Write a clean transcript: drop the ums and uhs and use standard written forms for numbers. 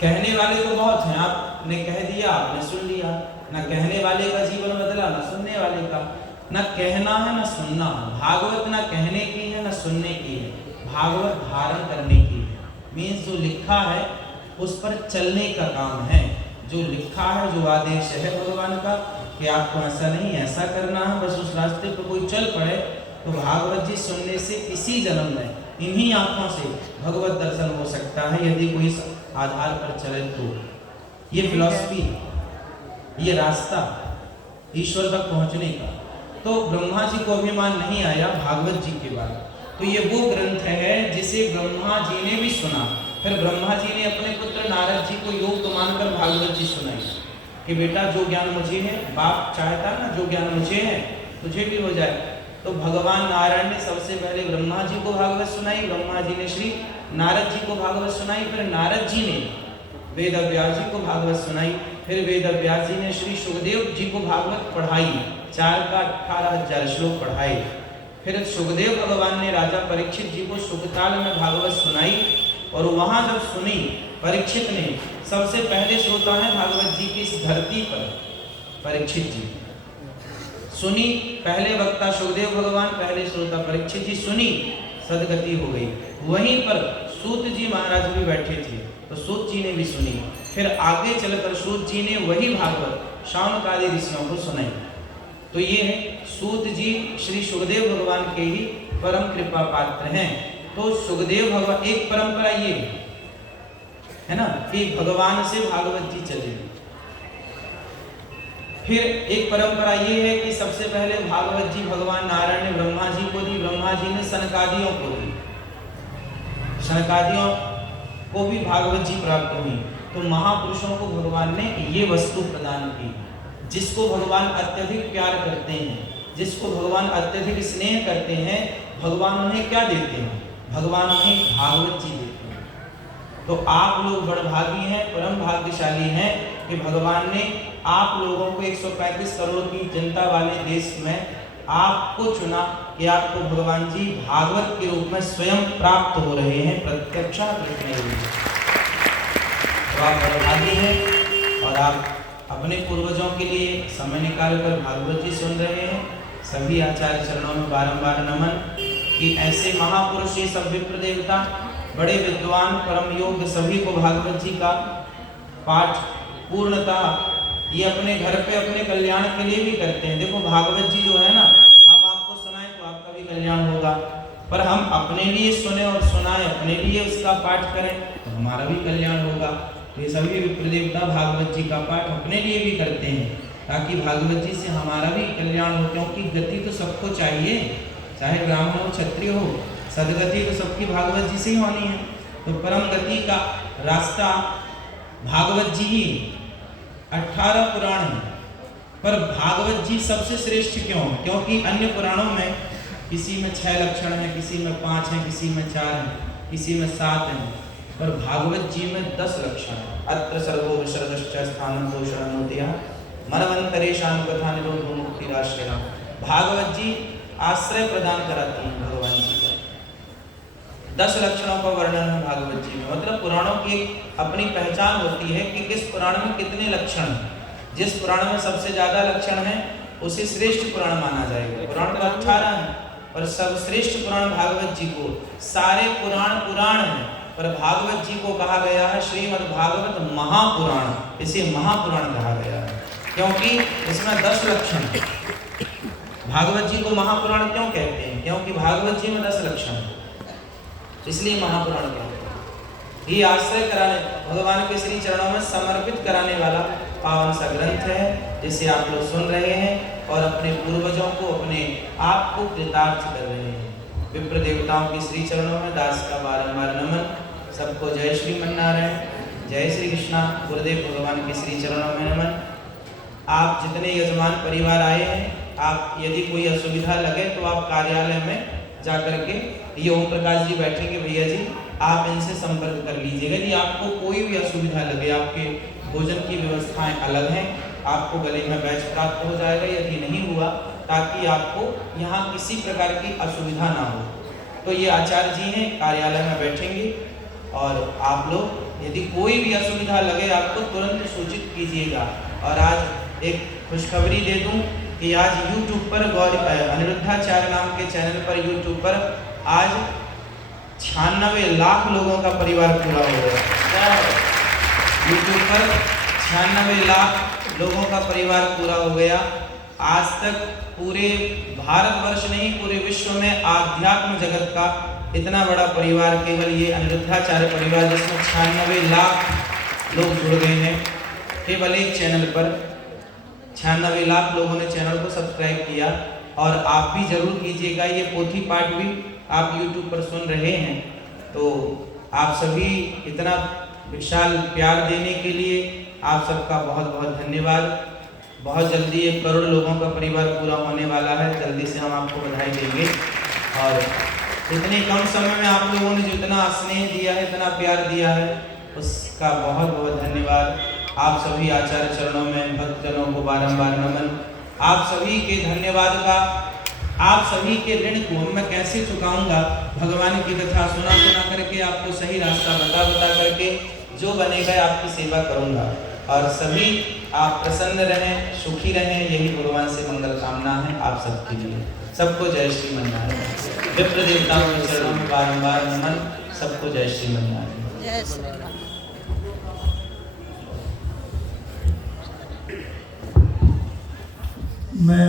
कहने वाले तो बहुत हैं, आपने कह दिया, आपने सुन लिया। न कहने वाले का जीवन बदला, न सुनने वाले का। न कहना है न सुनना। भागवत न कहने की है न सुनने की है, भागवत धारण करने की है। मीन्स जो लिखा है उस पर चलने का काम है। जो लिखा है, जो आदेश है भगवान का कि आपको ऐसा नहीं ऐसा करना है, बस उस रास्ते पर कोई चल पड़े, तो भागवत जी सुनने से इसी जन्म में इन्हीं आंखों से भगवत दर्शन हो सकता है, यदि कोई इस आधार पर चले तो। ये फिलॉसफी, ये रास्ता ईश्वर तक पहुंचने का। तो ब्रह्मा जी को अभिमान नहीं आया भागवत जी के बाद। तो ये वो ग्रंथ है जिसे ब्रह्मा जी ने भी सुना। फिर ब्रह्मा जी ने अपने पुत्र नारद जी को योग मानकर भागवत जी सुनाई कि बेटा जो ज्ञान मुझे है, बाप चाहता ना जो ज्ञान मुझे है तुझे भी हो जाए। तो भगवान नारायण ने सबसे पहले ब्रह्मा जी को भागवत सुनाई, ब्रह्मा जी ने श्री नारद जी को भागवत सुनाई, फिर नारद जी ने वेद व्यास जी को भागवत सुनाई, फिर वेद व्यास जी ने श्री सुखदेव जी को भागवत पढ़ाई, 4 का 18,000 श्लोक पढ़ाए। फिर सुखदेव भगवान ने राजा परीक्षित जी को सुखताल में भागवत सुनाई, और वहां जब सुनी परीक्षित ने, सबसे पहले श्रोता है भागवत जी की इस धरती पर परीक्षित जी सुनी, पहले वक्ता सुखदेव भगवान, पहले श्रोता परीक्षित जी, सुनी सदगति हो गई। वहीं पर सूत जी महाराज भी बैठे थे, तो सूत जी ने भी सुनी। फिर आगे चलकर सूत जी ने वही भागवत शाउनकादि ऋषियों को सुनाई। तो ये है सूत जी श्री सुखदेव भगवान के ही परम कृपा पात्र हैं। तो सुखदेव भगवान, एक परंपरा ये है ना कि भगवान से भागवत जी चले। फिर एक परंपरा ये है कि सबसे पहले भागवत जी भगवान नारायण ने ब्रह्मा जी को दी, ब्रह्मा जी ने सनकादियों को दी, सनकादियों को भी भागवत जी प्राप्त हुई। तो महापुरुषों को भगवान ने ये वस्तु प्रदान की। जिसको भगवान अत्यधिक प्यार करते हैं, जिसको भगवान अत्यधिक स्नेह करते हैं, भगवान उन्हें क्या देते हैं? भगवान उन्हें भागवत जी देते हैं। तो आप लोग बड़भागी हैं, परम भाग्यशाली हैं कि भगवान ने आप लोगों को 135 करोड़ की जनता वाले देश में आपको चुना कि आपको भगवान जी भागवत के रूप में स्वयं प्राप्त हो रहे हैं, प्रत्यक्षात रहे हैं। तो आप बड़भागी हैं और आप अपने पूर्वजों के लिए समय निकाल कर भागवत जी सुन रहे हैं। सभी आचार्य चरणों में बारंबार नमन कि ऐसे महापुरुष, ये सब विप्र देवता, बड़े विद्वान, परम योग्य, सभी को भागवत जी का पाठ पूर्णतः ये अपने घर पे अपने कल्याण के लिए भी करते हैं। देखो भागवत जी जो है ना, हम आपको सुनाएं तो आपका भी कल्याण होगा, पर हम अपने लिए सुने और सुनाएं, अपने लिए उसका पाठ करें तो हमारा भी कल्याण होगा। तो ये सभी विप्र देवता भागवत जी का पाठ अपने लिए भी करते हैं ताकि भागवत जी से हमारा भी कल्याण हो, क्योंकि गति तो सबको चाहिए, चाहे ब्राह्मण हो क्षत्रिय हो, सदगति तो सबकी भागवत जी से ही होनी है। तो परम गति का रास्ता भागवत जी ही। 18 पुराण हैं, पर भागवत जी सबसे श्रेष्ठ क्यों है? क्योंकि अन्य पुराणों में किसी में 6 लक्षण हैं, किसी में 5 हैं, किसी में 4 हैं, किसी में 7 हैं, पर भागवत जी में 10 लक्षण हैं। अत्र सर्वो विसर्जश्च स्थानं दोषणोदया मनवंतरेषां कथा निरोधो मुक्तिराश्रय। भागवत जी आश्रय प्रदान कराती हैं भगवान जी का। 10 लक्षणों का वर्णन है भागवत जी में। मतलब पुराणों की अपनी पहचान होती है कि किस पुराण में कितने लक्षण हैं। जिस पुराण में सबसे ज्यादा लक्षण है उसे श्रेष्ठ पुराण माना जाएगा। पुराण तो 18 है, पर सर्वश्रेष्ठ पुराण भागवत जी को। सारे पुराण पुराण हैं, पर भागवत जी को कहा गया है श्रीमद् भागवत महापुराण। इसे महापुराण कहा गया है क्योंकि इसमें 10 लक्षण है। भागवत जी को महापुराण क्यों कहते हैं? क्योंकि भागवत जी में 10 लक्षण है, इसलिए महापुराण कहते हैं। ये आश्रय कराने, भगवान के श्री चरणों में समर्पित कराने वाला पावन सा ग्रंथ है, जिसे आप लोग सुन रहे हैं और अपने पूर्वजों को, अपने आप को कृतार्थ कर रहे हैं। विप्र देवताओं के श्री चरणों में दास का बारंबार नमन। सबको जय श्रीमन्नारायण, जय श्री कृष्णा। गुरुदेव भगवान के श्री चरणों में नमन। आप जितने यजमान परिवार आए हैं, आप यदि कोई असुविधा लगे तो आप कार्यालय में जाकर के, ये ओम प्रकाश जी बैठेंगे भैया जी, आप इनसे संपर्क कर लीजिएगा। यदि आपको कोई भी असुविधा लगे, आपके भोजन की व्यवस्थाएं अलग हैं, आपको गले में बैच प्राप्त हो जाएगा यदि नहीं हुआ, ताकि आपको यहाँ किसी प्रकार की असुविधा ना हो। तो ये आचार्य जी हैं, कार्यालय में बैठेंगे और आप लोग यदि कोई भी असुविधा लगे आपको तुरंत सूचित कीजिएगा। और आज एक खुशखबरी दे दूं कि आज YouTube पर अनिरुद्धाचार्य नाम के चैनल पर YouTube पर आज 96 लाख लोगों का परिवार पूरा हो गया। YouTube पर 96 लाख लोगों का परिवार पूरा हो गया। आज तक पूरे भारतवर्ष नहीं पूरे विश्व में आध्यात्म जगत का इतना बड़ा परिवार केवल ये अनिरुद्धाचार्य परिवार, जिसमें 96 लाख लोग जुड़ गए हैं केवल एक चैनल पर। 96 लाख लोगों ने चैनल को सब्सक्राइब किया। और आप भी जरूर कीजिएगा। ये पोथी पाठ भी आप YouTube पर सुन रहे हैं, तो आप सभी इतना विशाल प्यार देने के लिए आप सबका बहुत बहुत धन्यवाद। बहुत जल्दी 1 करोड़ लोगों का परिवार पूरा होने वाला है, जल्दी से हम आपको बधाई देंगे। और इतने कम समय में आप लोगों ने जो इतना स्नेह दिया है, इतना प्यार दिया है, उसका बहुत बहुत धन्यवाद। आप सभी आचार्य चरणों में भक्तजनों को बारंबार नमन। आप सभी के धन्यवाद का, आप सभी के ऋण को मैं कैसे चुकाऊंगा। भगवान की कथा सुना करके आपको सही रास्ता बता करके जो बनेगा आपकी सेवा करूंगा। और सभी आप प्रसन्न रहें, सुखी रहें, यही भगवान से मंगल कामना है आप सबके लिए। सबको जय श्री मन्नारायण। विप्र देवताओं के चरणों में बारंबार नमन। सबको जय श्री मन्नारायण। जय श्री राम। मैं